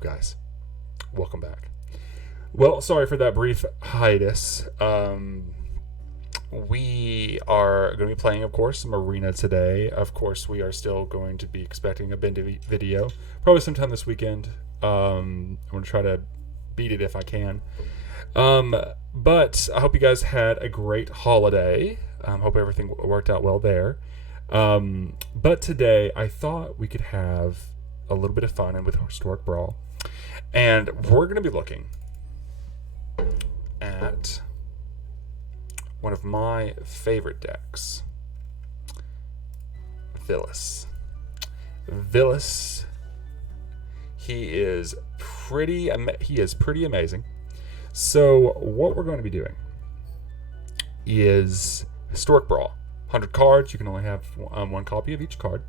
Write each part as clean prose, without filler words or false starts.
guys. Welcome back. Well, sorry for that brief hiatus. We are going to be playing, of course, some Arena today. Of course, we are still going to be expecting a video, probably sometime this weekend. I'm going to try to beat it if I can. But I hope you guys had a great holiday. Hope everything worked out well there. But today, I thought we could have a little bit of fun and with Historic Brawl. And we're going to be looking at one of my favorite decks, Viliis. Viliis, he is pretty amazing. So what we're going to be doing is Historic Brawl. 100 cards. You can only have one copy of each card.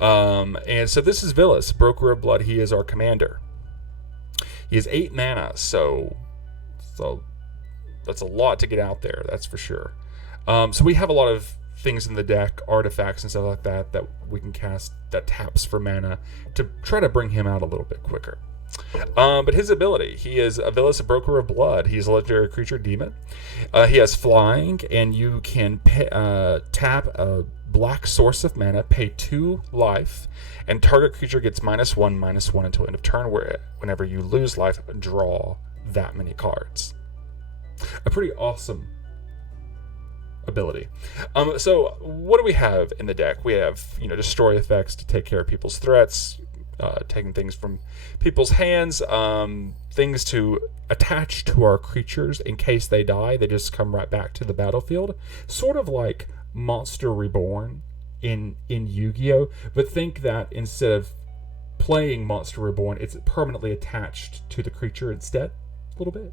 And so this is Viliis, Broker of Blood. He is our commander. He has 8 mana, so that's a lot to get out there, that's for sure. So we have a lot of things in the deck, artifacts and stuff like that, that we can cast that taps for mana to try to bring him out a little bit quicker. But his ability, he is a Viliis, a Broker of Blood. He's a legendary creature demon. He has flying, and you can tap a black source of mana, pay 2 life, and target creature gets -1/-1 until end of turn, whenever you lose life, draw that many cards. A pretty awesome ability. So what do we have in the deck? We have, destroy effects to take care of people's threats, taking things from people's hands, things to attach to our creatures in case they die. They just come right back to the battlefield. Sort of like Monster Reborn in Yu-Gi-Oh! But think that instead of playing Monster Reborn, it's permanently attached to the creature instead. A little bit.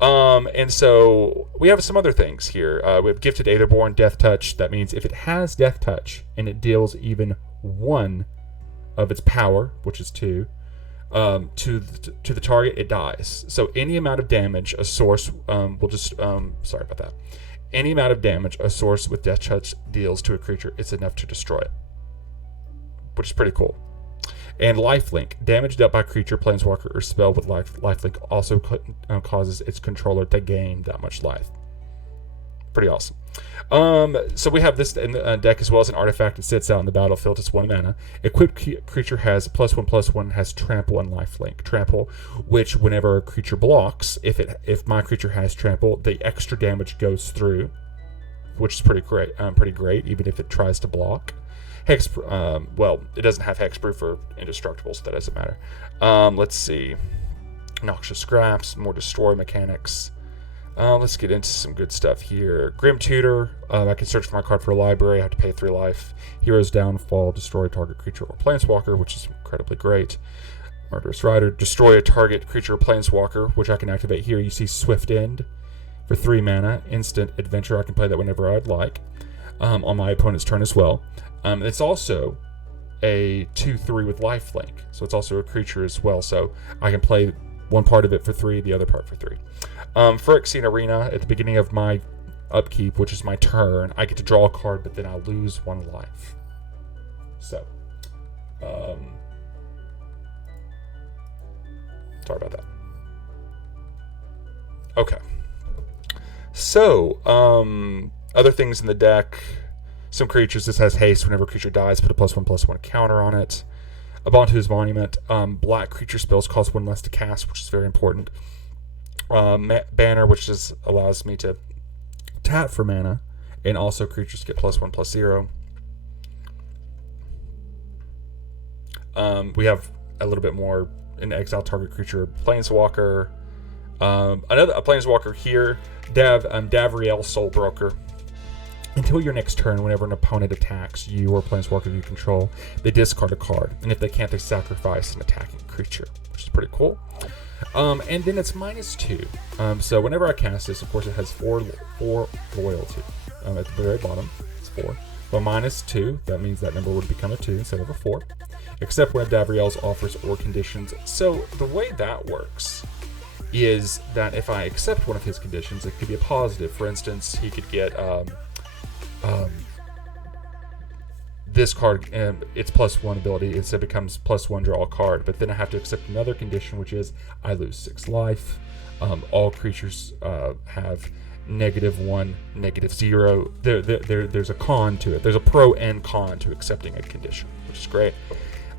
And so we have some other things here. We have Gifted Aetherborn, Death Touch. That means if it has Death Touch and it deals even 1 of its power, which is 2, to the target, it dies. So any amount of damage a source will just sorry about that. Any amount of damage a source with Death Touch deals to a creature, it's enough to destroy it, which is pretty cool. And Lifelink, damage dealt by creature, planeswalker, or spell with Lifelink also causes its controller to gain that much life. Pretty awesome. So we have this in the deck as well as an artifact that sits out in the battlefield. It's 1 mana. Equipped creature has +1/+1, has Trample and Lifelink. Trample, which whenever a creature blocks, if my creature has Trample, the extra damage goes through, which is pretty great, even if it tries to block. Hex, it doesn't have hexproof or indestructible, so that doesn't matter. Let's see. Noxious Scraps, more destroy mechanics. Let's get into some good stuff here. Grim Tutor, I can search for my card for a library. I have to pay 3 life. Hero's Downfall, destroy target creature or planeswalker, which is incredibly great. Murderous Rider, destroy a target creature or planeswalker, which I can activate here. You see Swift End for 3 mana. Instant Adventure, I can play that whenever I'd like. On my opponent's turn as well. It's also a 2/3 with lifelink, so it's also a creature as well. So I can play one part of it for 3, the other part for 3. Phyrexian Arena, at the beginning of my upkeep, which is my turn, I get to draw a card, but then I lose 1 life. So, sorry about that. Okay. So, other things in the deck. Some creatures, this has haste. Whenever a creature dies, put a +1/+1 counter on it. Abontu's Monument. Black creature spells cost 1 less to cast, which is very important. Banner, which allows me to tap for mana, and also creatures get +1/+0. We have a little bit more in exile target creature, planeswalker. A planeswalker here, Davriel Soulbroker. Until your next turn, whenever an opponent attacks you or planeswalker you control, they discard a card. And if they can't, they sacrifice an attacking creature, which is pretty cool. And then it's -2. So whenever I cast this, of course, it has 4 loyalty. At the very bottom, it's 4. But -2, that means that number would become a 2 instead of a 4. Except when Davriel's offers or conditions. So the way that works is that if I accept one of his conditions, it could be a positive. For instance, he could get this card, its +1 ability, it becomes +1 draw a card. But then I have to accept another condition, which is I lose 6 life. All creatures have -1, -0. There's a con to it. There's a pro and con to accepting a condition, which is great.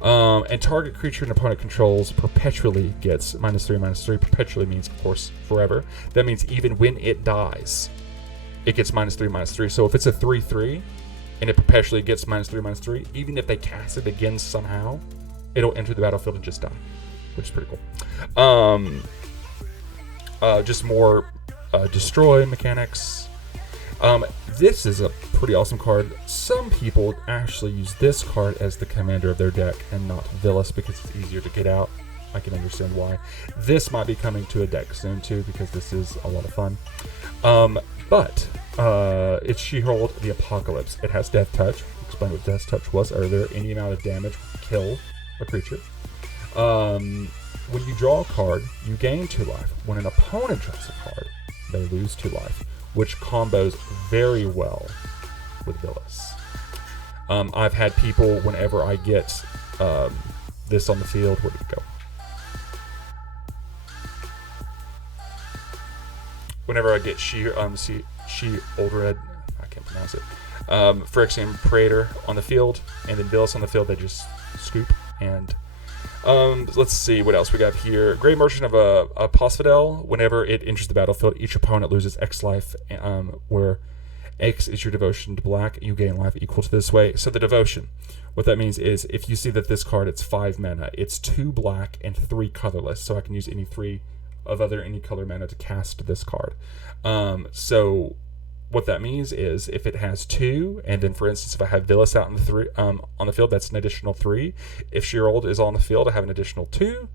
And target creature an opponent controls perpetually gets -3/-3. Perpetually means, of course, forever. That means even when it dies, it gets -3/-3. So if it's a 3/3 and it perpetually gets -3/-3, even if they cast it again somehow, it'll enter the battlefield and just die, which is pretty cool. Just more destroy mechanics. This is a pretty awesome card. Some people actually use this card as the commander of their deck and not Viliis because it's easier to get out. I can understand why. This might be coming to a deck soon too because this is a lot of fun. But it's She-Herald the Apocalypse. It has Death Touch. Explain what Death Touch was earlier. Any amount of damage will kill a creature. When you draw a card, you gain 2 life. When an opponent draws a card, they lose 2 life, which combos very well with Viliis. I've had people, whenever I get this on the field, where did it go? Whenever I get She-Olred, I can't pronounce it, Phyrexian Praetor on the field, and then Viliis on the field, they just scoop. And let's see what else we got here. Great Merchant of a Asphodel. Whenever it enters the battlefield, each opponent loses X life, where X is your devotion to black. You gain life equal to this way. So the devotion, what that means is if you see that this card, it's 5 mana, it's 2 black and 3 colorless. So I can use any 3 of any color mana to cast this card. So what that means is if it has 2, and then for instance if I have Viliis out in on the field, that's an additional 3. If She-Herald is on the field, I have an additional 2.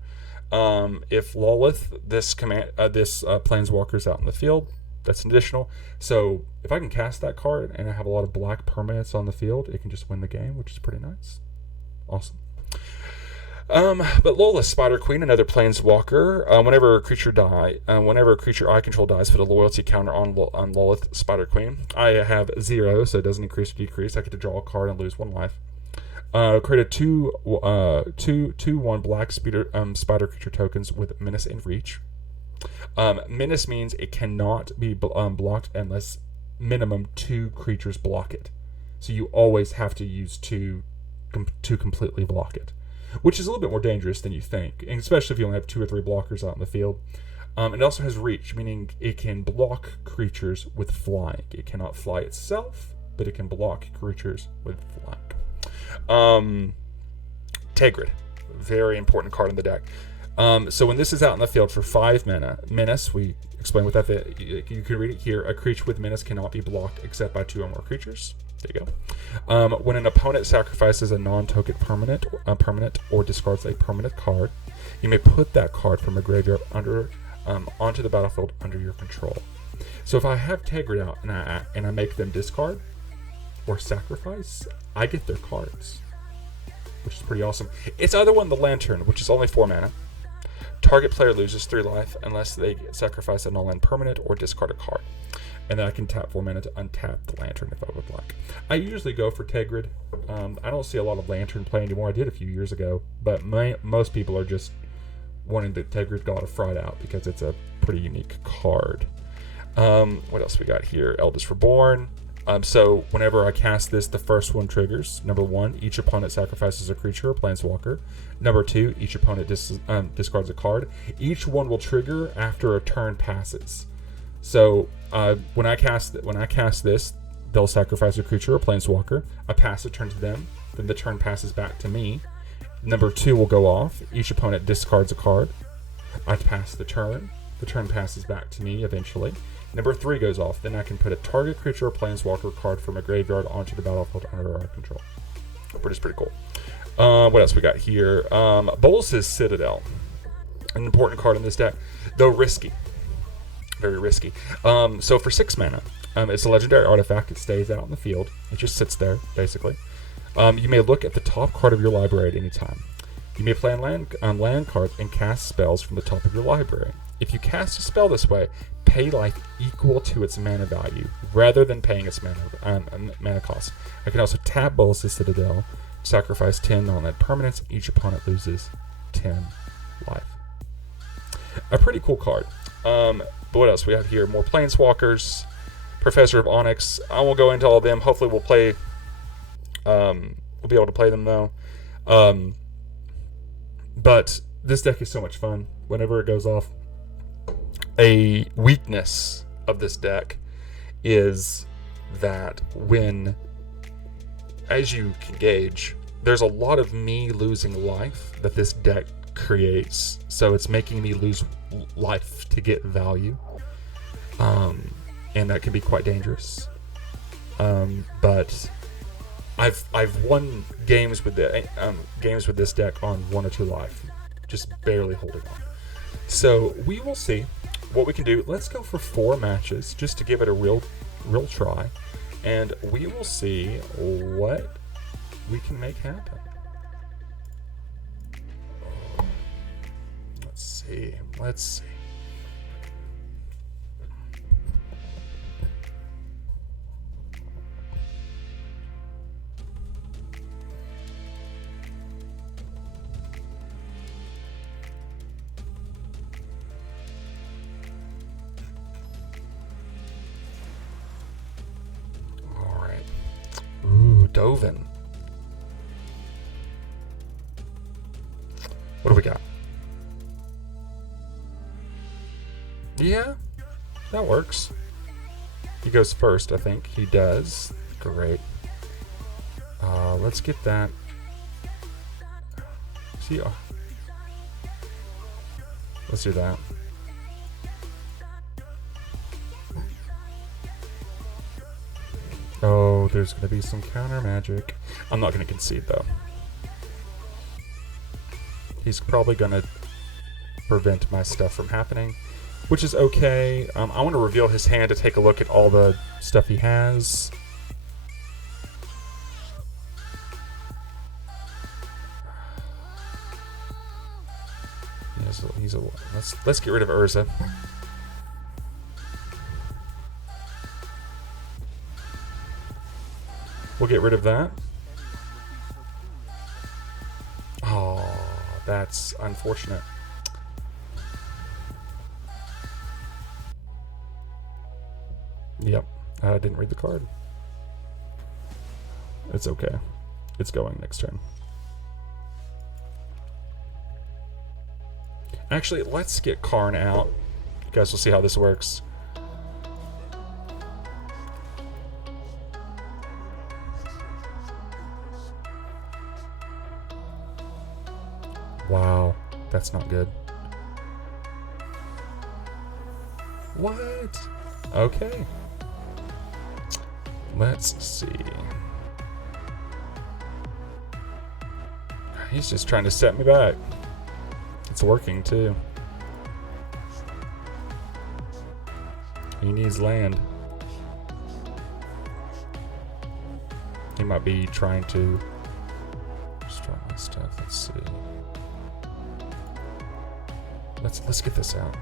If Lolith, this Planeswalker is out in the field, that's an additional. So if I can cast that card and I have a lot of black permanents on the field, it can just win the game, which is pretty nice. Awesome. But Lola's Spider Queen, another Planeswalker. Whenever a creature I control dies, put a loyalty counter on Lolith Spider Queen. I have 0, so it doesn't increase or decrease. I get to draw a card and lose 1 life. Create a 2/1 black spider creature tokens with Menace and Reach. Menace means it cannot be blocked unless minimum 2 creatures block it. So you always have to use 2 to completely block it, which is a little bit more dangerous than you think, and especially if you only have 2 or 3 blockers out in the field. It also has Reach, meaning it can block creatures with flying. It cannot fly itself, but it can block creatures with flying. Tegrid, very important card in the deck. So when this is out in the field for 5 mana, Menace, we explain what that is. You can read it here. A creature with Menace cannot be blocked except by 2 or more creatures. There you go. When an opponent sacrifices a non-token permanent or discards a permanent card, you may put that card from a graveyard onto the battlefield under your control. So if I have Tegrid out and I make them discard or sacrifice, I get their cards, which is pretty awesome. It's either one, the Lantern, which is only 4 mana. Target player loses 3 life unless they sacrifice a non-land permanent or discard a card. And then I can tap 4 mana to untap the Lantern if I would like. I usually go for Tegrid. I don't see a lot of Lantern play anymore. I did a few years ago, but most people are just wanting the Tegrid God of Fright out because it's a pretty unique card. What else we got here? Eldest Reborn. So whenever I cast this, the first one triggers. Number 1, each opponent sacrifices a creature or planeswalker. Number 2, each opponent discards a card. Each one will trigger after a turn passes. So when I cast this, they'll sacrifice a creature or planeswalker. I pass a turn to them. Then the turn passes back to me. Number 2 will go off. Each opponent discards a card. I pass the turn. The turn passes back to me eventually. Number 3 goes off. Then I can put a target creature or planeswalker card from a graveyard onto the battlefield under our control. Which is pretty cool. What else we got here? Bolas' Citadel. An important card in this deck, though risky. Very risky. So for 6 mana, it's a legendary artifact. It stays out in the field. It just sits there, basically. You may look at the top card of your library at any time. You may play on land cards and cast spells from the top of your library. If you cast a spell this way, pay life equal to its mana value, rather than paying its mana cost. I can also tap Viliis' Citadel, sacrifice 10 non-land permanents. Each opponent loses 10 life. A pretty cool card. But what else we have here? More Planeswalkers, Professor of Onyx. I won't go into all of them. Hopefully we'll play. We'll be able to play them though. But this deck is so much fun. Whenever it goes off, a weakness of this deck is that when, as you can gauge, there's a lot of me losing life that this deck creates. So it's making me lose life to get value. And that can be quite dangerous. But I've won games with this deck on 1 or 2 life, just barely holding on. So we will see what we can do. Let's go for 4 matches just to give it a real try, and we will see what we can make happen. Let's see. Dovin. What do we got? Yeah, that works. He goes first, I think. He does. Great. Let's get that. See, let's do that. Oh, there's going to be some counter magic. I'm not going to concede, though. He's probably going to prevent my stuff from happening, which is okay. I want to reveal his hand to take a look at all the stuff he has. Let's get rid of Urza. We'll get rid of that. Oh, that's unfortunate. Yep, I didn't read the card. It's okay. It's going next turn. Actually, let's get Karn out. You guys will see how this works. Wow, that's not good. What? Okay. Let's see. He's just trying to set me back. It's working too. He needs land. He might be trying to destroy my stuff. Let's see. Let's get this out.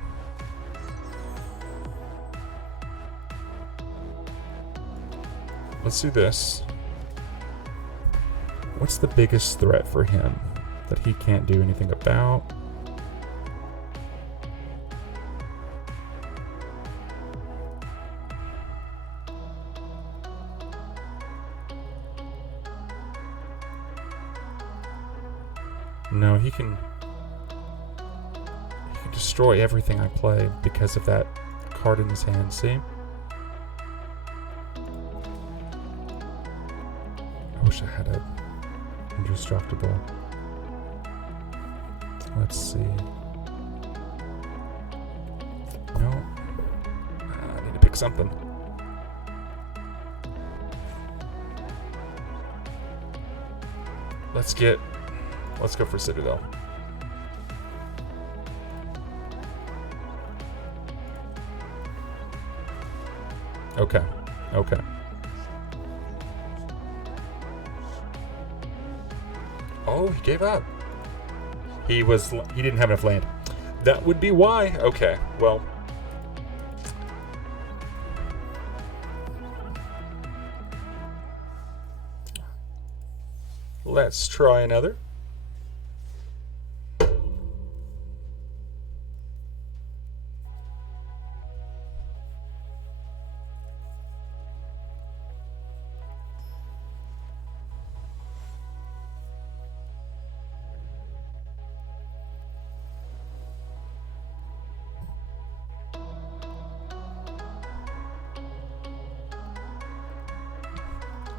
Let's do this. What's the biggest threat for him that he can't do anything about? No, he can destroy everything I play because of that card in his hand, see? I wish I had a indestructible. Let's see. No. I need to pick something. Let's go for Citadel. Okay. Oh, he gave up. He didn't have enough land. That would be why. Okay, well, Let's try another.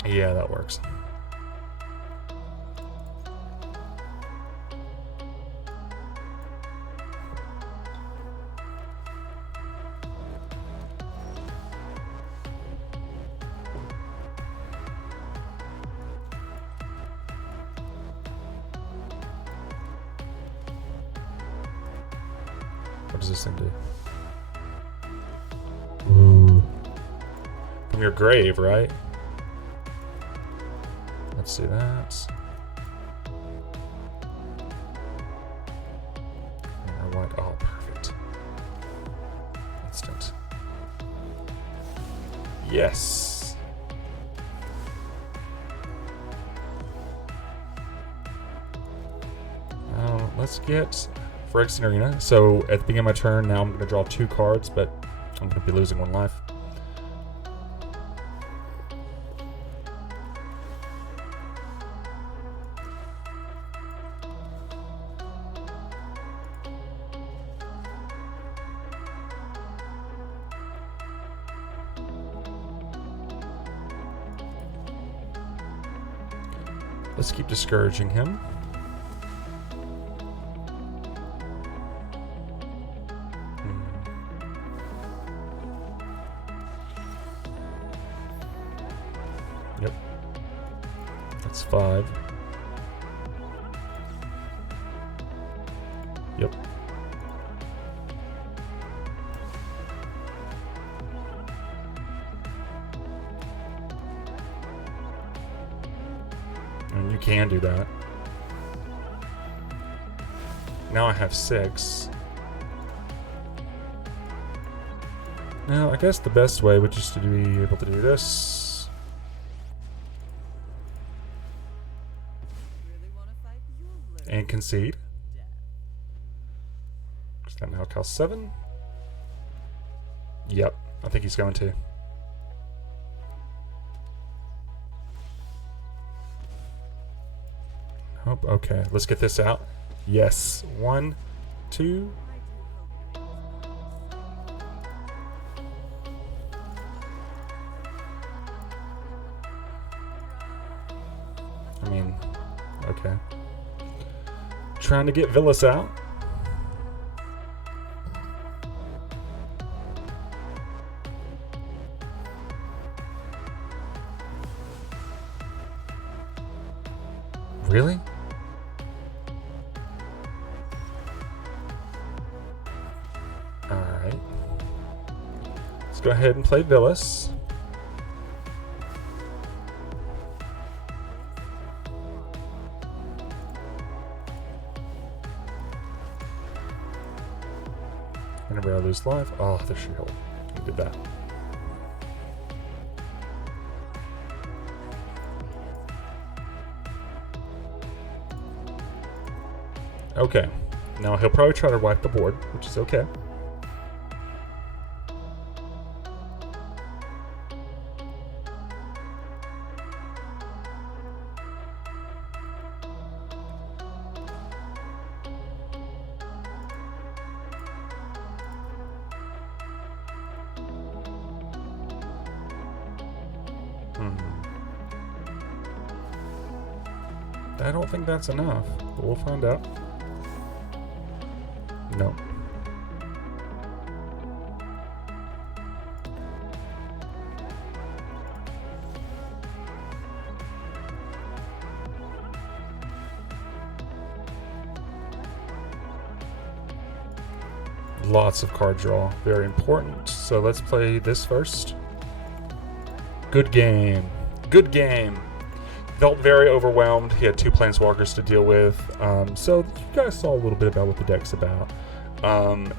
Yeah, that works. What does this thing do? Ooh. From your grave, right? Let's see that. And white. Oh, perfect. Instant. Yes. Let's get Phyrexian Arena. So at the beginning of my turn, now I'm going to draw 2 cards, but I'm going to be losing 1 life. Let's keep discouraging him. Yep. That's 5. Yep. And you can do that. Now I have 6. Now, I guess the best way would just to be able to do this. And concede. Because that now costs 7. Yep, I think he's going to. Oh, okay, let's get this out. Yes. 1, 2. I mean, okay. Trying to get Viliis out. Really? Alright. Let's go ahead and play Viliis. Whenever I lose life. Oh, the shield. I did that. Okay. Now he'll probably try to wipe the board, which is okay. I don't think that's enough, but we'll find out. No. Lots of card draw, very important. So let's play this first. Good game. Good game. Felt very overwhelmed. He had 2 planeswalkers to deal with. So you guys saw a little bit about what the deck's about.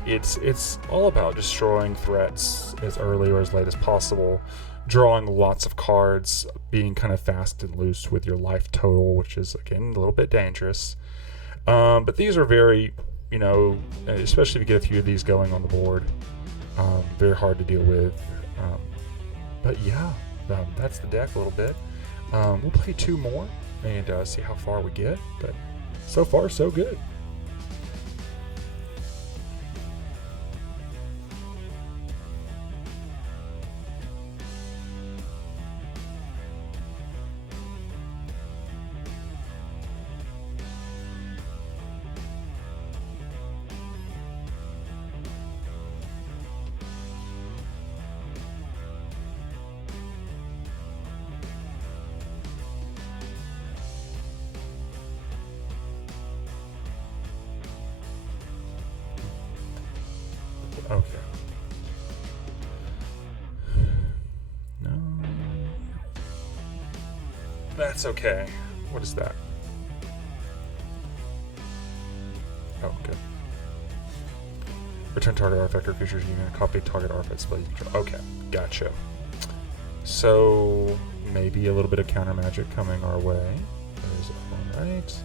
It's all about destroying threats as early or as late as possible, drawing lots of cards, being kind of fast and loose with your life total, which is again a little bit dangerous. But these are very, especially if you get a few of these going on the board, very hard to deal with. But yeah, that's the deck a little bit. We'll play 2 more and see how far we get, but so far so good. Okay. No. That's okay. What is that? Oh, good. Return target artifact or creatures you can copy target artifact spell you control. Okay, gotcha. So maybe a little bit of counter magic coming our way. That is alright.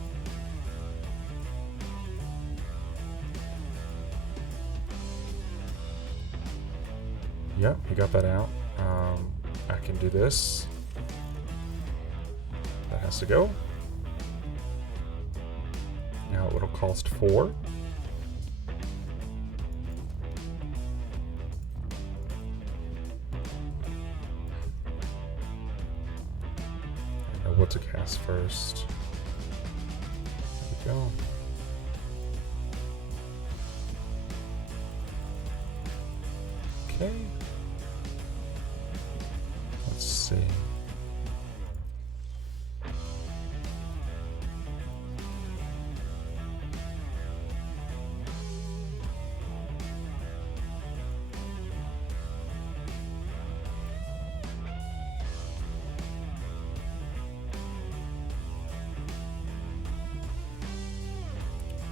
Yep, we got that out. I can do this. That has to go. Now it'll cost 4. I know what to cast first. There we go. Okay. Let's see.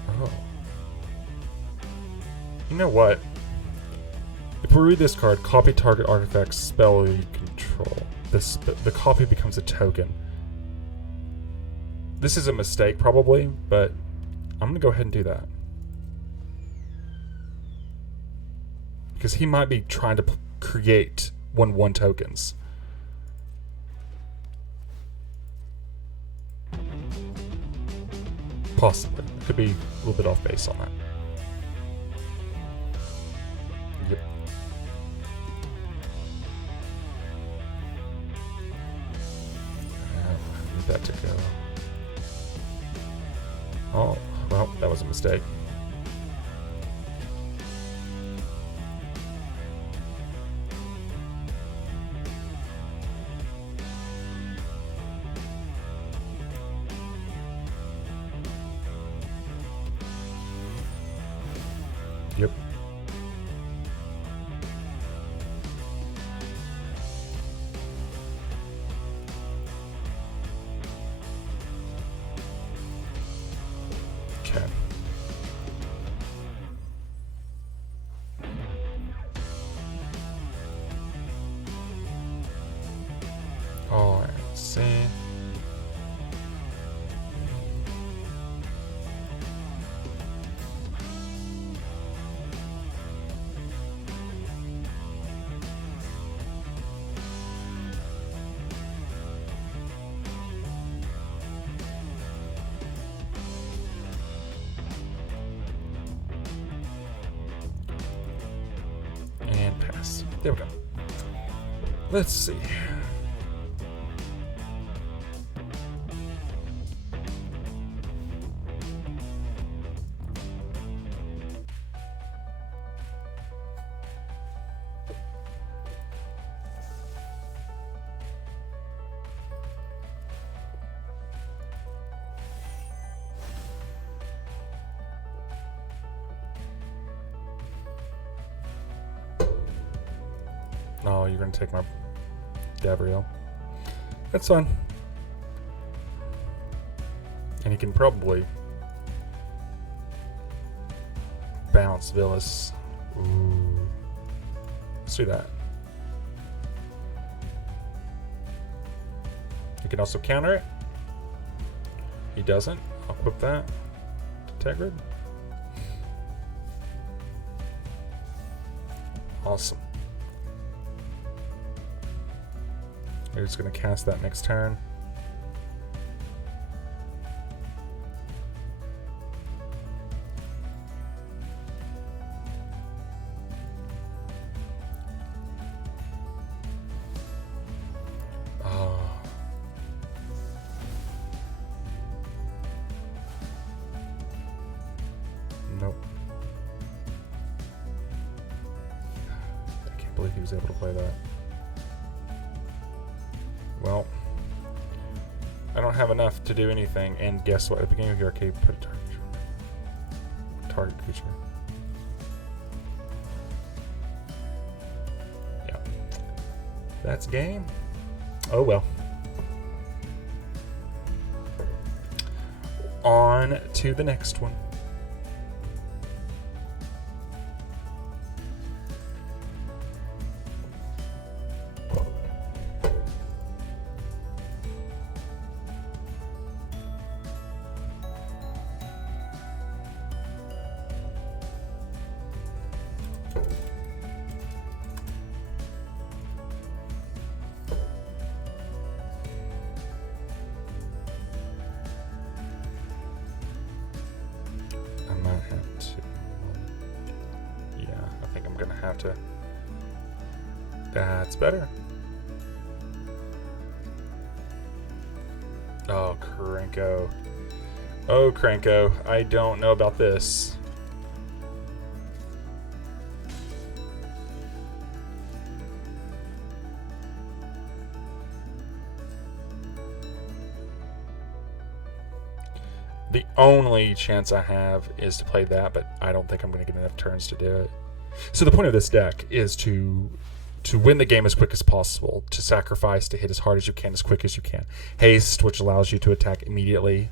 Oh. You know what? If we read this card, copy target artifact spell you control. The copy becomes a token. This is a mistake probably, but I'm gonna go ahead and do that. Because he might be trying to create 1/1 tokens. Possibly. Could be a little bit off base on that. Yep. I need that to go. Oh, well, that was a mistake. Yep. Okay. All right, let's see. And pass. There we go. Let's see. Oh, you're gonna take my Gabrielle. That's fine. And he can probably bounce, Viliis. Ooh. Let's do that. You can also counter it. He doesn't. I'll equip that. Tegrid. Awesome. We're just going to cast that next turn. Nope. I can't believe he was able to play that. Well, I don't have enough to do anything, and guess what? At the beginning of your arcade, put a target creature. Yeah. That's game. Oh well. On to the next one. Have to. That's better. Oh, Cranko. Oh, Cranko. I don't know about this. The only chance I have is to play that, but I don't think I'm going to get enough turns to do it. So the point of this deck is to win the game as quick as possible, to sacrifice, to hit as hard as you can, as quick as you can. Haste, which allows you to attack immediately.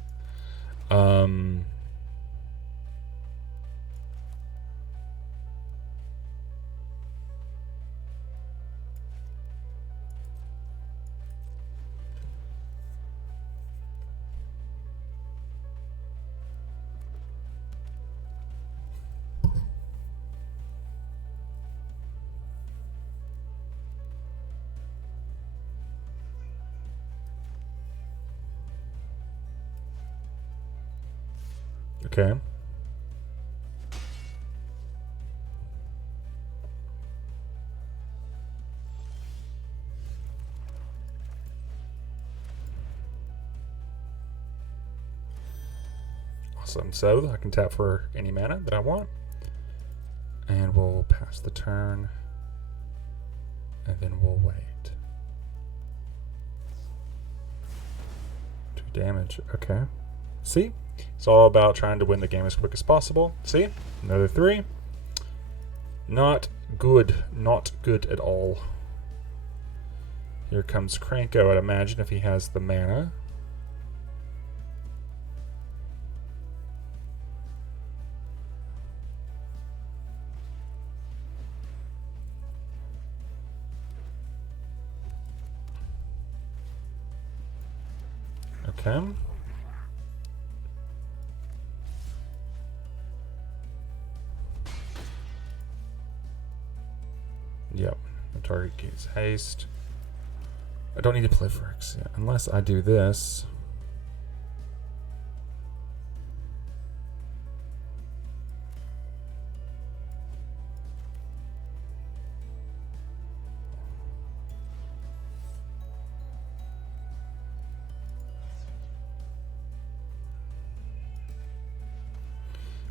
Okay. Awesome. So I can tap for any mana that I want. And we'll pass the turn. And then we'll wait. 2 damage. Okay. See? It's all about trying to win the game as quick as possible. See? Another 3. Not good. Not good at all. Here comes Cranko, I'd imagine, if he has the mana. Okay. Yep, the target gains haste. I don't need to play Phyrex yet, unless I do this.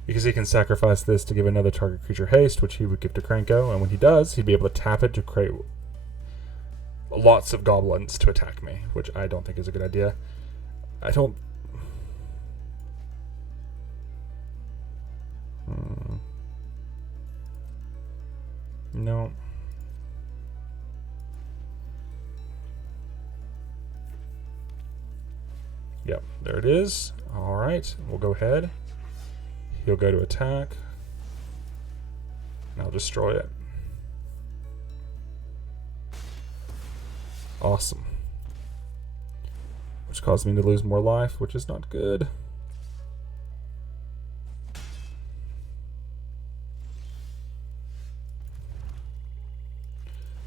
Because he can sacrifice this to give another target creature haste, which he would give to Cranko, and when he does, he'd be able to tap it to create lots of goblins to attack me, which I don't think is a good idea. I don't... No. Yep, there it is. Alright, we'll go ahead. He'll go to attack. and I'll destroy it. Awesome. Which caused me to lose more life, which is not good.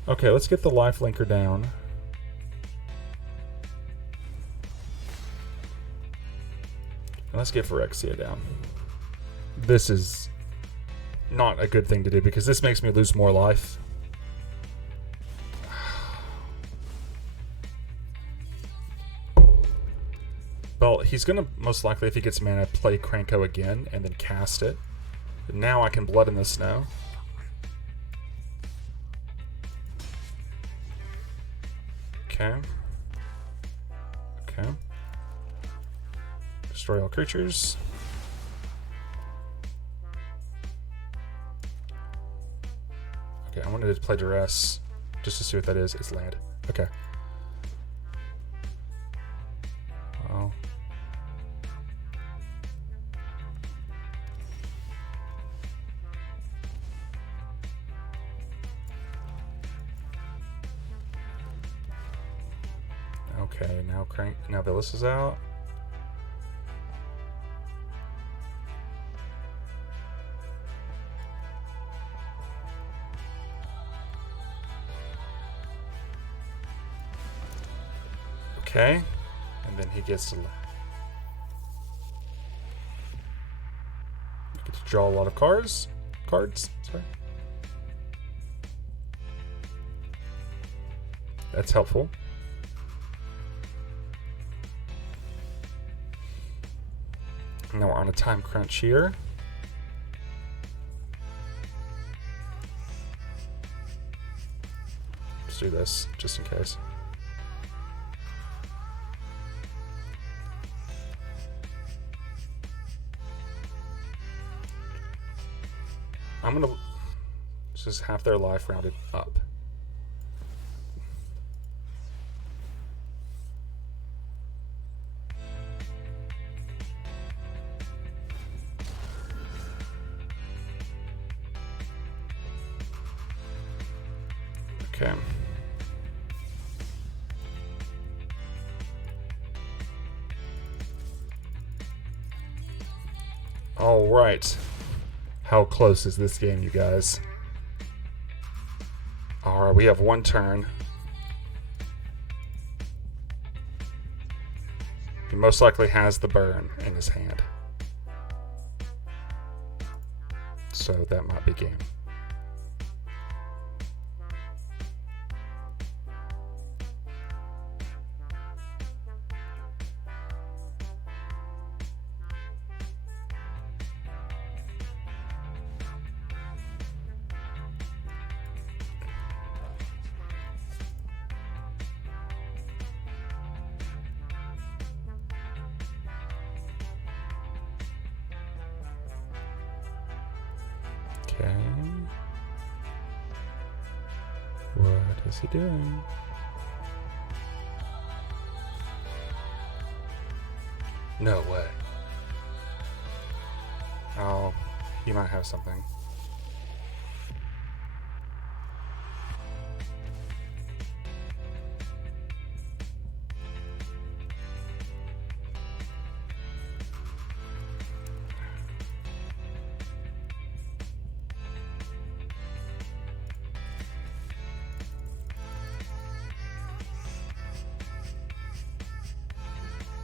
Okay, let's get the life linker down. And let's get Phyrexia down. This is not a good thing to do because this makes me lose more life. Well, he's going to most likely, if he gets mana, play Cranko again and then cast it. But now I can Blood in the Snow. Okay. Okay. Destroy all creatures. Okay, I wanted to play Duress just to see what that is. It's land. Okay. Wow. Okay, now Viliis is out. Okay, and then he gets to draw a lot of cards. Sorry. That's helpful. Now we're on a time crunch here. Let's do this just in case. I'm gonna just half their life rounded up. Okay. All right. How close is this game, you guys? All right, we have one turn. He most likely has the burn in his hand. So that might be game. Okay. What is he doing? No way. Oh, he might have something.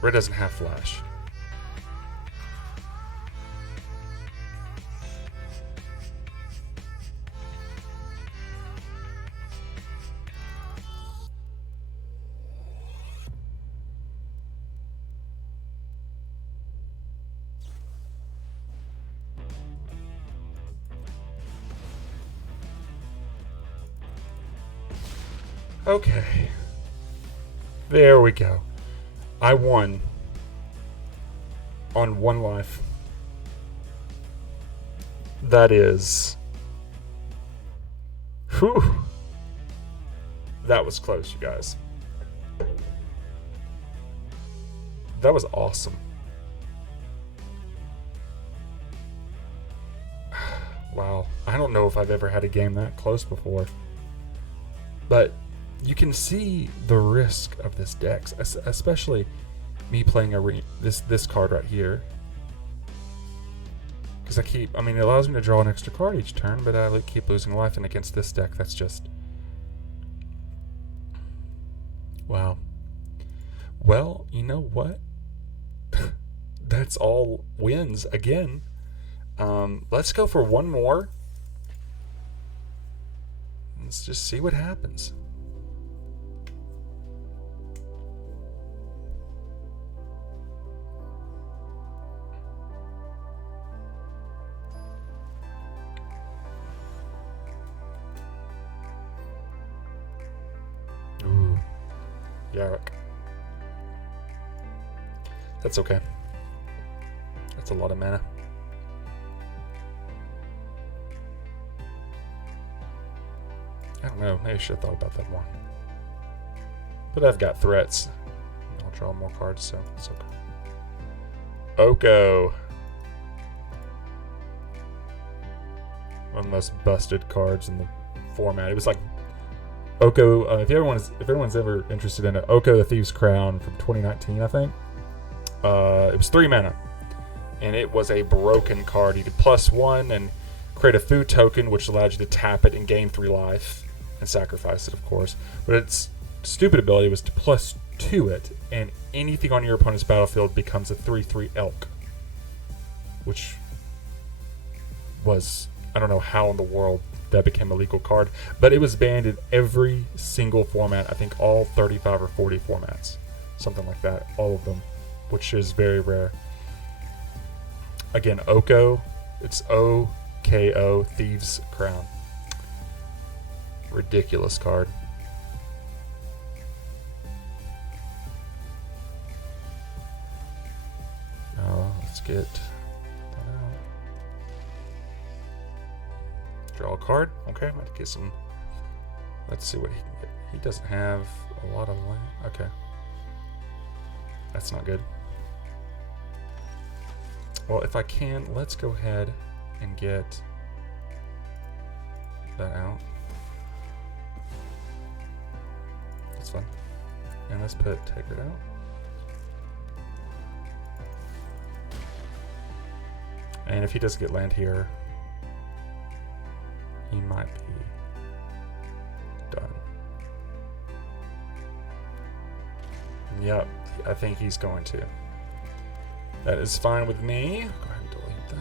Red doesn't have flash. Okay. There we go. I won on one life. That is... Whew. That was close, you guys. That was awesome. Wow. I I don't know if I've ever had a game that close before. But you can see the risk of this deck, especially me playing this card right here. Because it allows me to draw an extra card each turn, but I keep losing life, and against this deck, that's just... Wow. Well, you know what? That's all wins again. Let's go for one more. Let's just see what happens. Ooh, Yarok. That's okay. That's a lot of mana. I don't know, maybe I should have thought about that more. But I've got threats. I'll draw more cards, so it's okay. Oko. One of the most busted cards in the format. It was like Oko, if everyone's ever interested in it, Oko the Thieves' Crown from 2019, I think. It was 3 mana. And it was a broken card. You could +1 and create a food token, which allowed you to tap it and gain 3 life. And sacrifice it, of course. But its stupid ability was to +2 it, and anything on your opponent's battlefield becomes a 3/3 elk. Which was, I don't know how in the world that became a legal card, but it was banned in every single format. I think all 35 or 40 formats. Something like that. All of them. Which is very rare. Again, Oko. It's OKO, Thieves' Crown. Ridiculous card. Now let's get that out. Draw a card. Okay, I'm going to get some. Let's see what he can get. He doesn't have a lot of land. Okay. That's not good. Well, if I can, let's go ahead and get that out. That's fine. And let's put Tigrid out. And if he doesn't get land here, he might be done. Yep, I think he's going to. That is fine with me. Go ahead and delete that.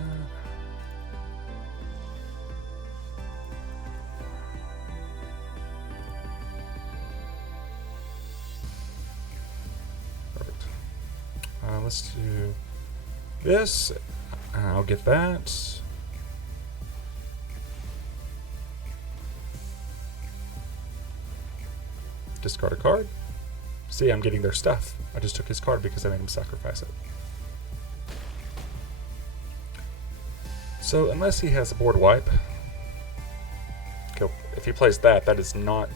Perfect. Let's do this. I'll get that. Discard a card. See, I'm getting their stuff. I just took his card because I made him sacrifice it. So, unless he has a board wipe, okay, if he plays that, that is not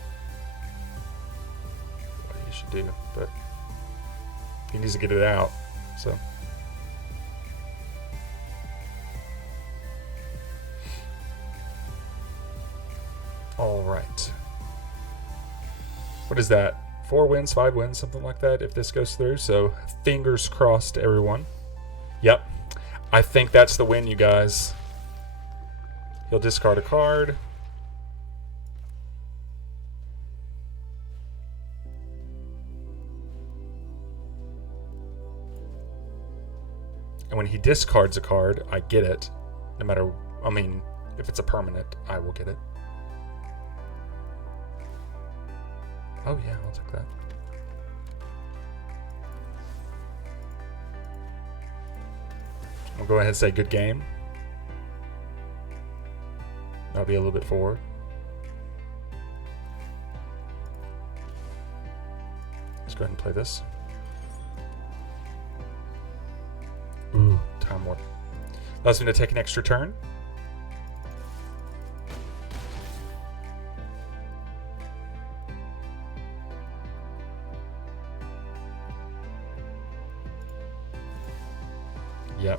what he should do, but he needs to get it out, so. Alright. What is that? 4 wins, 5 wins, something like that, if this goes through, so fingers crossed, everyone. Yep. I think that's the win, you guys. He'll discard a card. And when he discards a card, I get it. No matter, I mean, if it's a permanent, I will get it. Oh yeah, I'll take that. We'll go ahead and say good game. That'll be a little bit forward. Let's go ahead and play this. Ooh, time warp. Allows me to take an extra turn. Yep.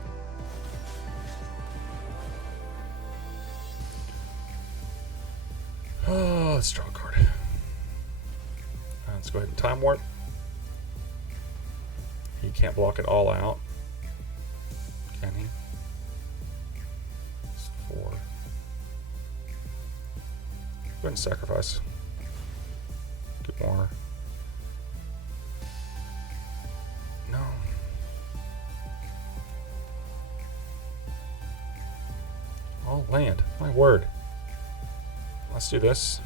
let's draw a card. Let's go ahead and Time Warp. He can't block it all out. Can he? It's 4. Go ahead and sacrifice. Get more. No. All land. My word. Let's do this.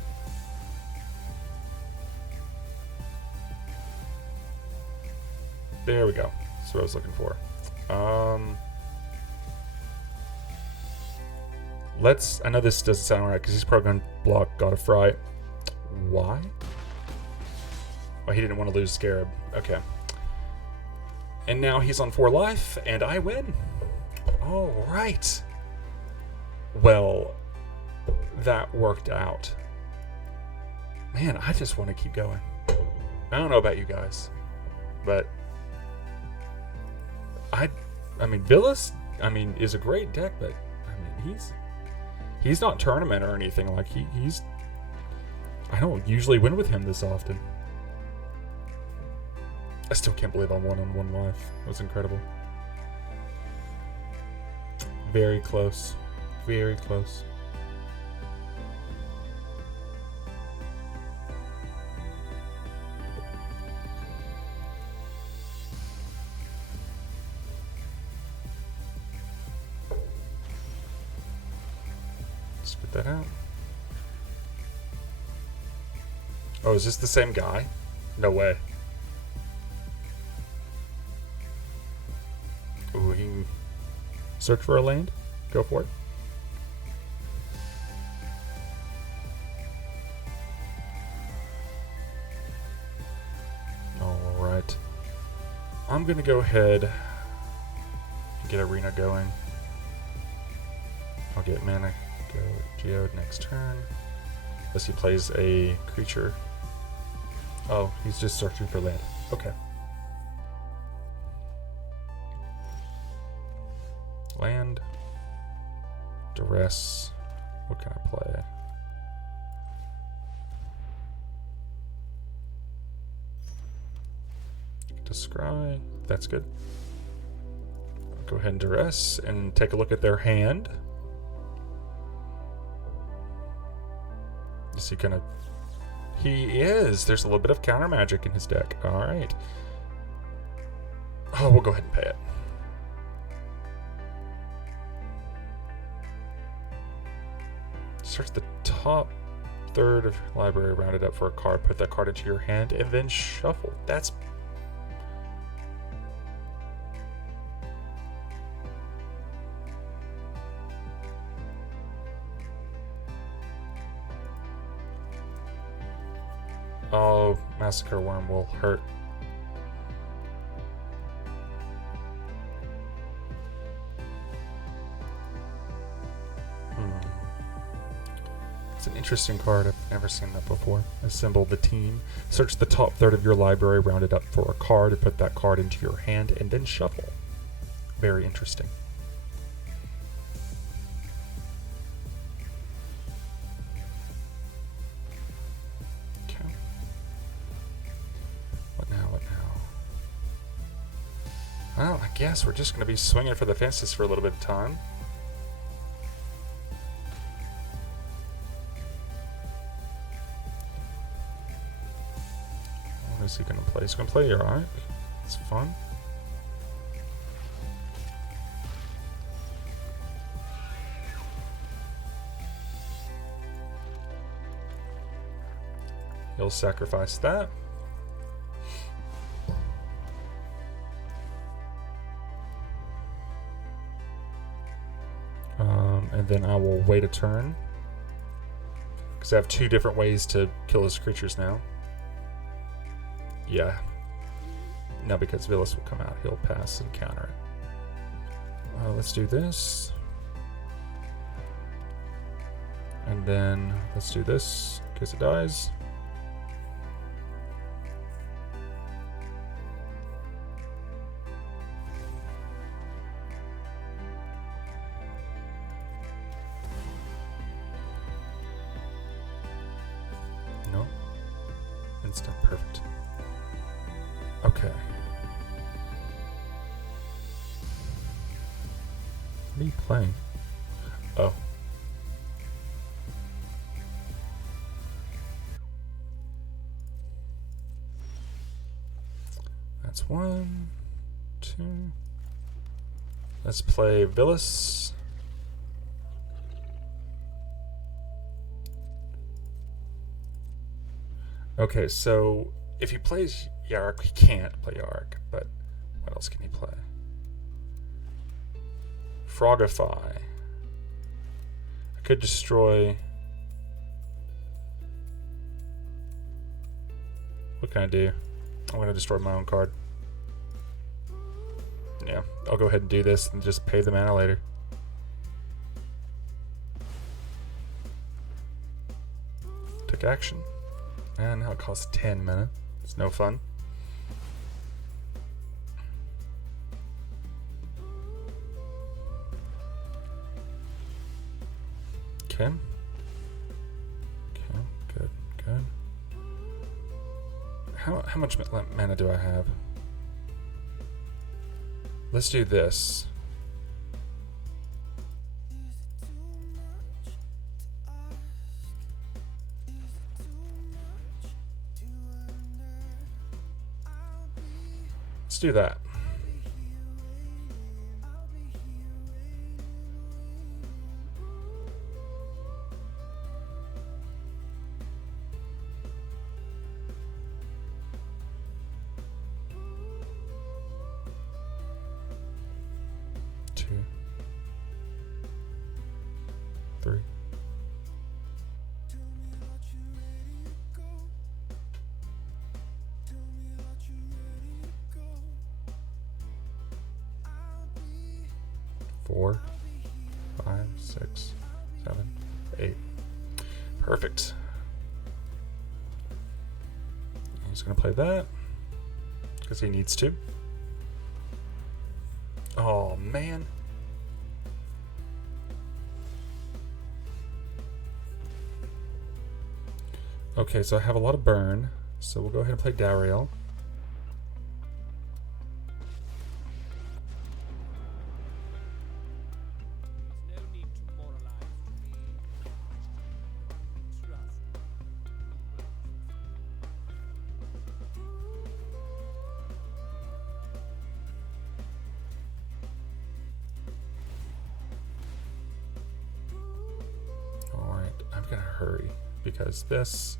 There we go. That's what I was looking for. I know this doesn't sound right because he's probably going to block God of Fright. Why? Oh, he didn't want to lose Scarab. Okay. And now he's on 4 life, and I win. All right. Well, that worked out. Man, I just want to keep going. I don't know about you guys, but I mean, Viliis, is a great deck, but I mean, he's not tournament or anything. Like he's. I don't usually win with him this often. I still can't believe I won on 1 life. That was incredible. Very close. Very close. Spit that out. Oh, is this the same guy? No way. Ooh, he can search for a land? Go for it. Alright. I'm gonna go ahead and get Arena going. I'll get mana Geode next turn. Unless he plays a creature. Oh, he's just searching for land. Okay. Land. Duress. What can I play? Descry. That's good. Go ahead and Duress and take a look at their hand. Is he gonna... He is. There's a little bit of counter magic in his deck. Alright. Oh, we'll go ahead and pay it. Search the top third of your library, round it up for a card, put that card into your hand, and then shuffle. That's... Oh, Massacre Worm will hurt. It's an interesting card. I've never seen that before. Assemble the team. Search the top third of your library, round it up for a card, and put that card into your hand, and then shuffle. Very interesting. Okay. What now? What now? Well, I guess we're just going to be swinging for the fences for a little bit of time. What is he going to play? He's going to play your Arc. It's fun. He'll sacrifice that. And then I will wait a turn. Because I have 2 different ways to kill his creatures now. Yeah. No, because Viliis will come out. He'll pass and counter it. Let's do this. And then let's do this in case it dies. instant. Perfect. Okay. What are you playing? Oh. That's 1, 2. Let's play Viliis. Okay, so if he plays Yarok, he can't play Yarok, but what else can he play? Frogify. I could destroy... What can I do? I'm going to destroy my own card. Yeah, I'll go ahead and do this and just pay the mana later. Take action. And now it costs 10 mana. It's no fun. Okay. Okay, good, good. How much mana do I have? Let's do this. Let's do that. Two, 3. Four, 5, 6, 7, 8. Perfect. He's gonna play that because he needs to. Oh man. Okay, so I have a lot of burn, so we'll go ahead and play Dariel. I'm gonna hurry because this,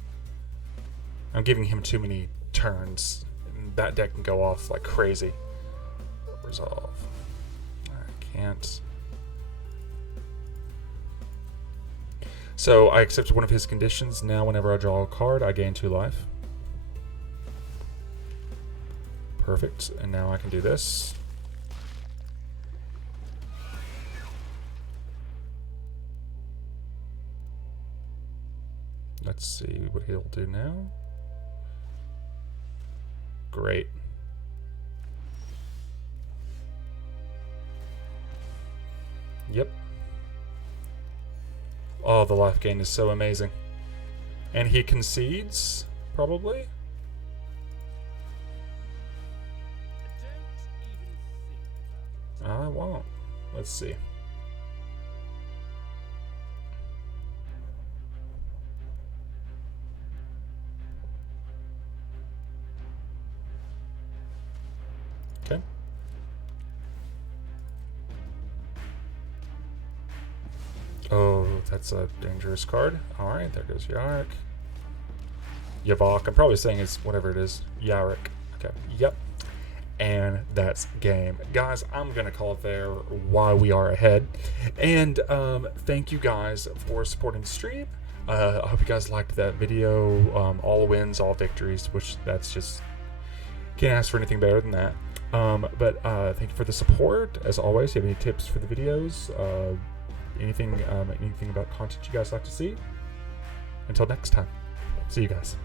I'm giving him too many turns and that deck can go off like crazy. Resolve. I can't. So I accepted one of his conditions. Now whenever I draw a card, I gain 2 life. Perfect. And now I can do this. Let's see what he'll do now. Great. Yep. Oh, the life gain is so amazing. And he concedes, probably? I won't. Let's see. Okay. Oh, that's a dangerous card. Alright, there goes Yarok. Yavok. I'm probably saying it's whatever it is. Yarok. Okay. Yep. And that's game. Guys, I'm going to call it there while we are ahead. And thank you guys for supporting the stream. I hope you guys liked that video. All wins, all victories, which that's just... Can't ask for anything better than that. But thank you for the support. As always, if you have any tips for the videos, anything about content you guys like to see. Until next time, see you guys.